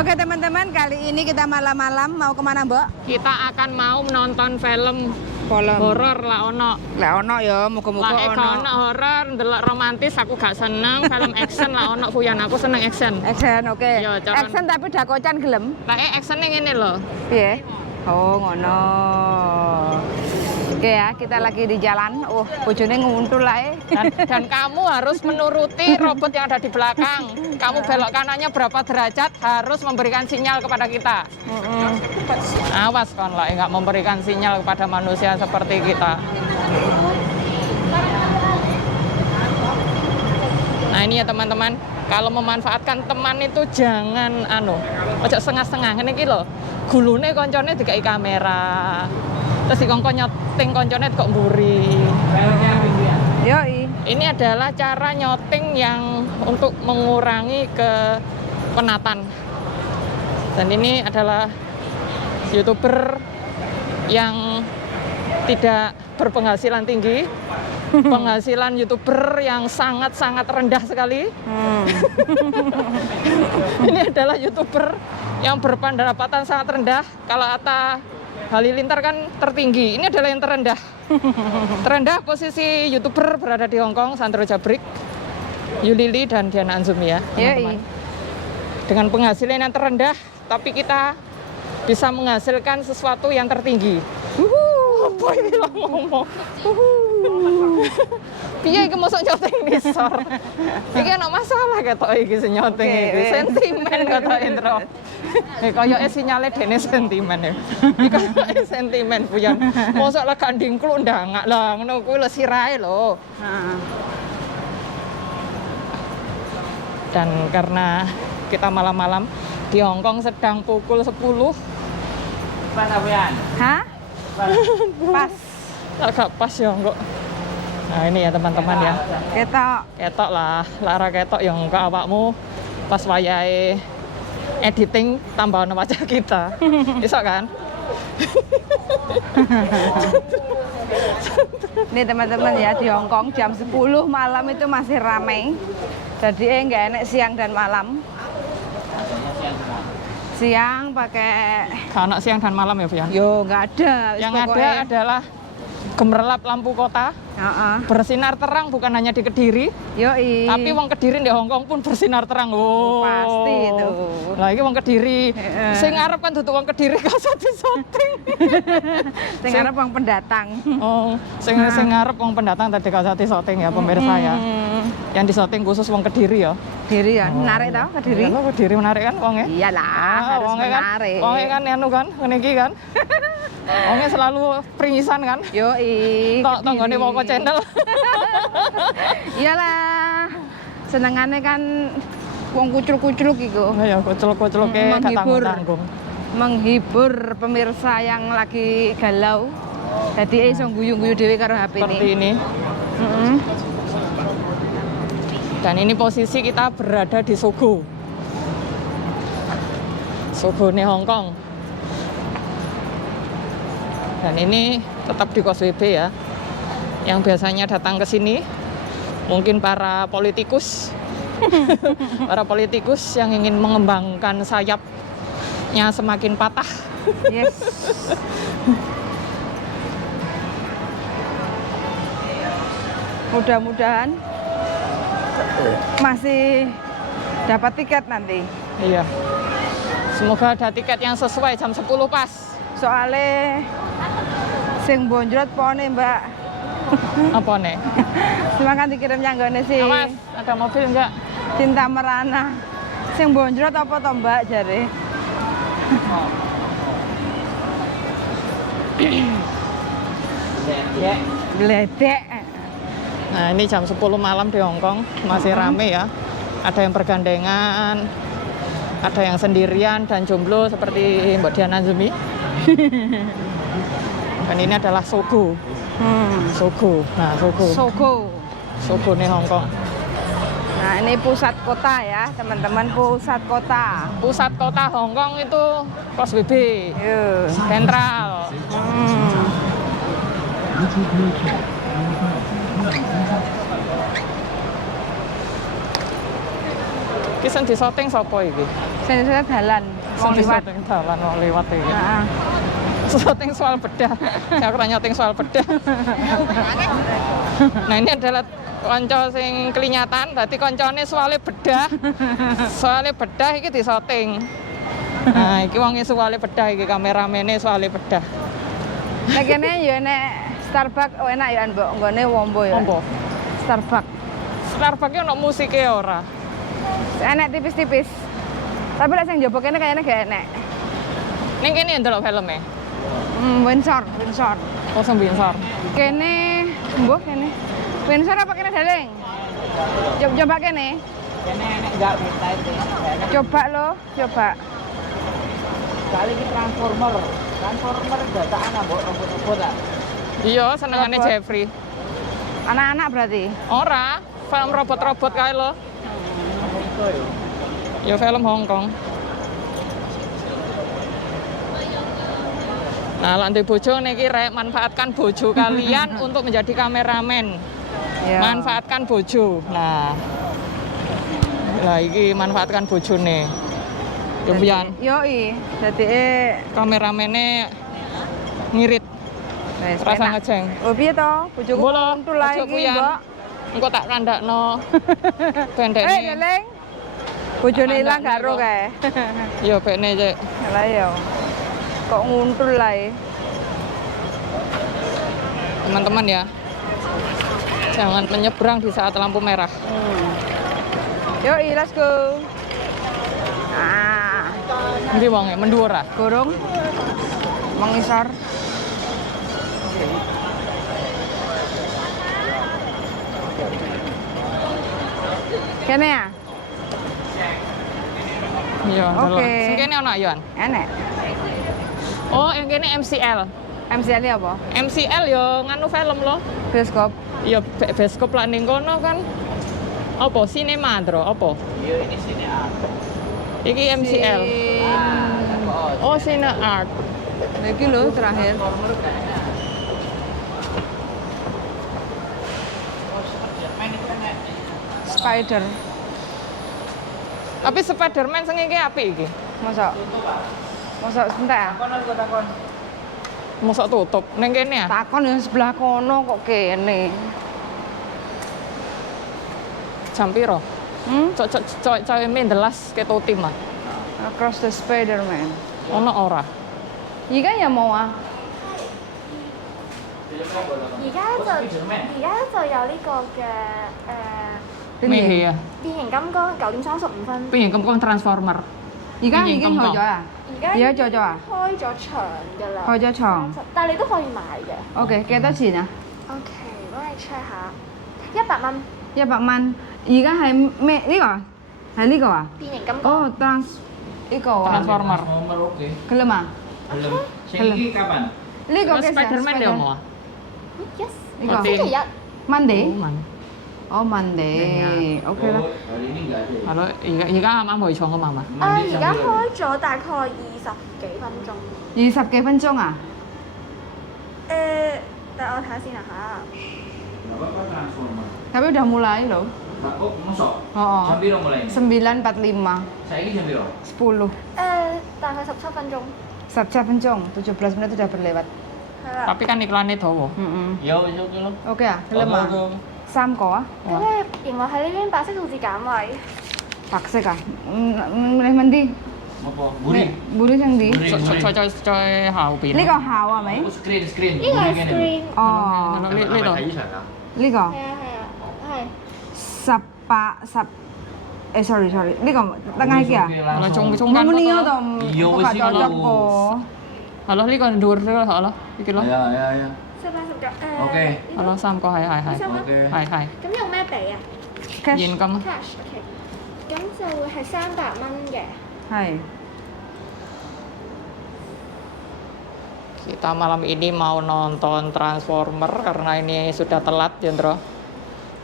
Oke teman-teman, kali ini kita malam-malam mau kemana Mbok? Kita akan mau menonton film horor lah ono. Lah ono ya, muga-muga Lah ono horor, ndelok romantis aku gak seneng, film action lah ono Fuyan, aku seneng action. Action, oke. Iya, cara- Action tapi dakocan gelem. Lah action ngene lho. Piye? Oh, ngono. Oke ya, kita lagi di jalan. Oh, bojone nguntul lah Dan kamu harus menuruti robot yang ada di belakang. Kamu belok kanannya berapa derajat harus memberikan sinyal kepada kita. Awas kon lah, nggak memberikan sinyal kepada manusia seperti kita. Nah ini ya teman-teman, kalau memanfaatkan teman itu jangan ojo setengah-setengah ngene iki lho. Gulune koncone dikai kamera. Terus dikongkon nyoting koncone kok mburi. Yoi. Ini adalah cara nyoting yang untuk mengurangi kepenatan. Dan ini adalah YouTuber yang tidak berpenghasilan tinggi. Penghasilan YouTuber yang sangat-sangat rendah sekali. Ini adalah YouTuber yang berpendapatan sangat rendah. Kalau Atta Halilintar kan tertinggi, ini adalah yang terendah. Terendah posisi YouTuber berada di Hong Kong, Sandro Jabrik, Yulili, dan Diana Anzumi ya teman-teman. Dengan penghasilan yang terendah, tapi kita bisa menghasilkan sesuatu yang tertinggi. Apa ini lo ngomong? Piye iki mosok nyoting nisor. Iki ana masalah ketok iki sing nyoting iki. Sentimen ketok intro. Kayake sinyale dene sentimen ya. Iki kayake sentimen Fuyan. Mosok lah gak ndingkluk ndangak lah ngono kuwi lho sirahe lho. Dan karena kita malam-malam di Hong Kong sedang pukul 10. Pas Fuyan. Hah? Pas. Agak pas ya kok. Nah ini ya teman-teman ya. Ketok lah, lara ketok yang ke awakmu pas wayahe editing tambahan wajah kita. Bisa kan? Nih teman-teman ya, di Hong Kong jam 10 malam itu masih ramai. Jadi nggak enak siang dan malam. Siang pakai Karena siang dan malam ya Fian. yo nggak ada. Yang ada adalah gemerlap lampu kota. Bersinar terang bukan hanya di Kediri, Yoi. tapi wong Kediri di Hong Kong pun bersinar terang. Oh, pasti itu. Lah iki wong Kediri. Sing ngarep kan duduk wong Kediri gak usah disoting. Sing ngarep wong pendatang. Oh, sing ngarep wong pendatang tadi gak usah disoting ya pemirsa ya. Yang disoting khusus wong Kediri ya. Kediri ya, menarik tau Kediri. Iya, Kediri menarik kan wongnya? Iyalah, harus menarik. Wongnya kan anu kan, ngene iki kan. Wongnya selalu pringisan kan. Yoi. Tok tanggane Moko channel. Iyalah. Senengane kan wong kucluk-kucluk iku. Ya kucluk-kucluke gak tanggung-tanggung. Menghibur pemirsa yang lagi galau. Jadi iso guyu-guyu dhewe karo HP Seperti ini. Dan ini posisi kita berada di Sogo. Sogo nih Hong Kong. Dan ini tetap di Kos WB ya. Yang biasanya datang ke sini mungkin para politikus. Para politikus yang ingin mengembangkan sayapnya semakin patah. Yes. Mudah-mudahan masih dapat tiket nanti. Iya. Semoga ada tiket yang sesuai jam 10 pas. Soalnya sing bonjrot pone Mbak. Apa nih? Silakan dikirim nyanggone sih. Mas, ada mobil enggak? Cinta merana. Sing bonjrot apa to Mbak jare? Bledek. Nah ini jam 10 malam di Hong Kong masih rame ya. Ada yang bergandengan, ada yang sendirian dan jomblo seperti Mbak Diana Anzumi. Dan ini adalah Sogo. Sogo. Nah Sogo nih Hong Kong. Nah ini pusat kota ya teman-teman, pusat kota. Pusat kota Hong Kong itu Kos WB, Yuh. sentral. Iki sing disoting sapa iki? Sing dalan, wong Sing liwat. disoting dalan wong liwat iki. Heeh. Syuting soal bedah. Saya pernah nyuting soal bedah. Nah ini adalah konco sing kelinyatan, dadi koncone soalnya bedah. Soalnya bedah iki disoting. Nah iki wonge soalnya bedah iki kameramene soalnya bedah. Nek kene ya nek Starbucks enak ya Mbok, nggone Wombo ya. Apa? Starbucks. Starbucks ki ono musike ora. Enak tipis-tipis. Tapi lek sing njaba kene kayaknya gak enak. Ning kene ndelok filme. Windsor. Oh sing Windsor. Kene, mbok kene. Windsor apa kene Daleng? Coba kene. Kene enek enggak kita itu. Coba lo, coba. Kali ini transformer. Transformer data anak mbok robot-robot ah. Iya, senengane Robot. Jeffrey. Anak-anak berarti. Ora, film robot-robot kae lo. Itu yo. Ya film Hong Kong. Nah, lantai bojo niki rek manfaatkan bojo kalian untuk menjadi kameramen. Ya. Manfaatkan bojo. Nah. Lah iki manfaatkan bojone. Kemudian Yoi, dadi kameramene ngirit wis rasa enak. ngejeng. Oh piye to? Bojoku Mula, kuntul aja lagi, kuyan. Mbok. Engko tak kandakno. Bendene. Daleng. Bojone Tak ilang kandakno karo kok. kae. Ya bekne cek. Lah ya. Kok nguntul lae. Teman-teman ya. Jangan menyeberang di saat lampu merah. Yoi, let's go. Ah, Nanti wonge mendhuwur ah. gorong. Mengisor. Kene ya? Iya, Oke. delok. Sing kene ana Yohan. Enak. Oh, yang kene MCL. MCL ini apa? MCL yo nganu film lo. Bioskop. Ya bioskop lah ning kono kan. Apa sinema, Dro? Apa? Iya ini sini ah. Iki MCL. Oh, Cine Art. Lagi lo terakhir. Transformer kayaknya. Oh, Spiderman itu enek. Spider. Tapi Spiderman sing iki apik iki. Masa? Masa sebentar ya? Takon aku takon. Mosok tutup ning kene ya. Takon yang sebelah kono kok kene. Jam piro? Cok mendelas ketuti mah. Across the Spider-Man. Ono ora? 而家有冇啊？而家就有呢個嘅咩戲啊？變形金剛9:35。變形金剛 Transformer。而家已經去咗啊？而家而家做咗啊？開咗場㗎啦。開咗場。但係你都可以買嘅。 OK，幾多錢啊？ OK，幫你 check 下，100蚊。 100蚊。而家係咩？呢個啊？係呢個啊？變形金剛。哦，trans 呢個啊？ Transformer. Transformer oke. Gelem ah? Belum. Sing iki kapan? 呢個 Terus 嘅 Spiderman dia mau? Yes。 呢個 星期一。 Monday？ man. 哦，Monday。OK 啦。 Hari ini enggak ada. Halo, 而家啱啱去廠啊嘛嘛。而家開咗大概20幾分鐘。 20幾分鐘啊？等我睇下先啊嚇。 Enggak apa-apa Transformer. Tapi udah mulai loh. Oh, mosok? Oh, Jam piro mulai? 9.45. Saiki jam piro? 10. 大概17分鐘。 17 分鐘, 17 menit udah berlewat. 係啦。 Tapi kan iklannya dawa. Yo, wis oke lo. Oke ah, gelem ah. Oke. 3個啊？咁咧，另外喺呢邊白色數字減位。 白色啊？milih mandi? Apa? Buri. Buri yang di? Buri. Coy後邊。呢個校係咪？ Oh, screen. 呢個係 screen。哦，呢度。呢個係啊。 sorry 呢個tengah iki ya? Kalau cung-cungkan Mau nih to. atau Iya, wis buka iki cocok lho. kok. Halo, ini kan dhuwur dulu halo. Iki lo. Ya. 18，OK。 Halo, Sam ko hai. Oke. Hai. 咁用咩俾啊 Cash 現金。 ？Cash，OK。咁就會係300蚊嘅。 Hai. Kita malam ini mau nonton Transformer karena ini sudah telat, Jendro.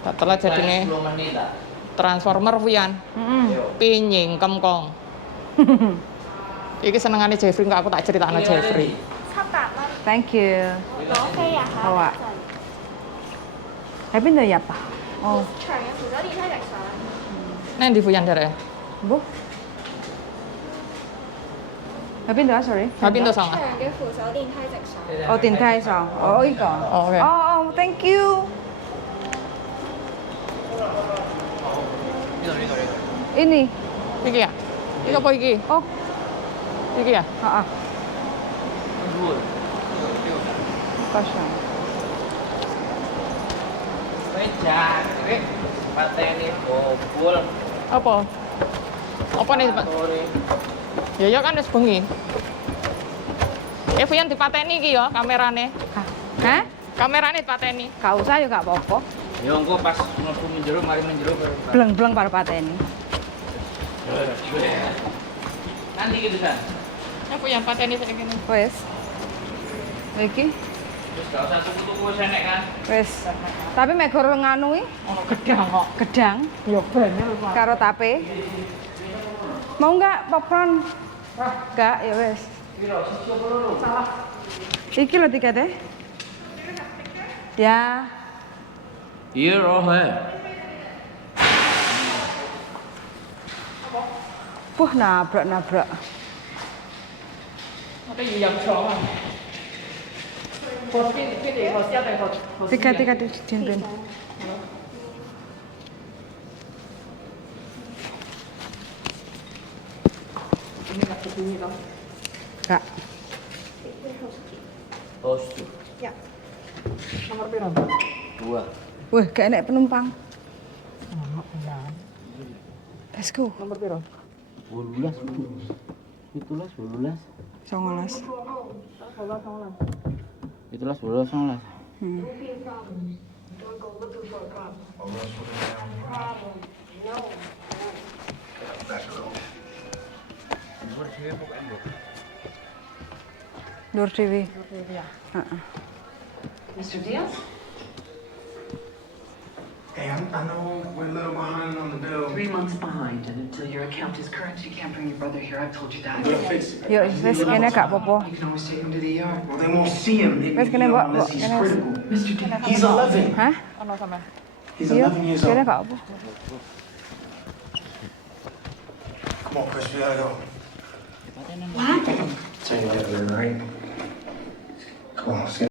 Telat jadinya 10 menit ah. Transformer Wian. Pinying kemkong. Iki senengane Jeffrey, enggak aku tak critakno Jeffrey. 700蚊。 Thank you. 攞飛啊嚇！好啊喺邊度入啊？哦，長嘅扶手電梯直上。 Nang ndi Wian derek? Bu. Ở bên đó, sorry. Ở bên đó xong 係 à? 嘅扶手電梯直上。 Oh, tiền thai sao? Oh, 이거. Oh, okay. Oh, thank you. Ini. Iki ya? Iki apa iki? Oh, Iki ya? heeh. Dua. Kosong. Meja, ini pateni bobol. Apa? Apa nih, Pak? Sore. Ya kan wis bengi. Evian dipateni iki ya kamerane. Hah? Kamerane dipateni. Gak usah ya gak apa-apa. Ya engko pas mlebu menjero mari menjero baru. Bleng-bleng para pateni. Nanti gitu kan. Apa yang pateni saiki kene? Wes. Iki Terus gak usah tuku-tuku wis enek kan. wes. Tapi mek gorong nganu Ono gedang kok. gedang Ya bener, Pak. karo tape. Mau nggak popcorn? Enggak, ya wes. Iki lo tiketnya. Ya. Iya roh he. Puh, nabrak. Ada yang jangan. Bos ini hostnya teh host. Tiga di jenben. Ini nggak begini toh. Enggak. Host tuh. Nomor piro? 2. Wih, gak enak penumpang. Ono ya. Let's go. Nomor piro? 12. Itulah 12. 19. Itulah 12. Nur Dewi. Mr. Diaz? Hey, I know we're a little behind on the bill. 3 months behind, and until your account is correct, you can't bring your brother here. I've told you that. We'll fix it. Yuk, wes kene gak apa-apa. You can always take him to the ER. Well, they won't see him in Wes the kene ER mbok unless he's kene. critical. Mr. Diaz. He's 11. Hah? Ono sampe. He's Yuk, 11 years kene old. gak apa. Come on, Chris, we gotta go. What happened? Turn you together, right? Come on, let's get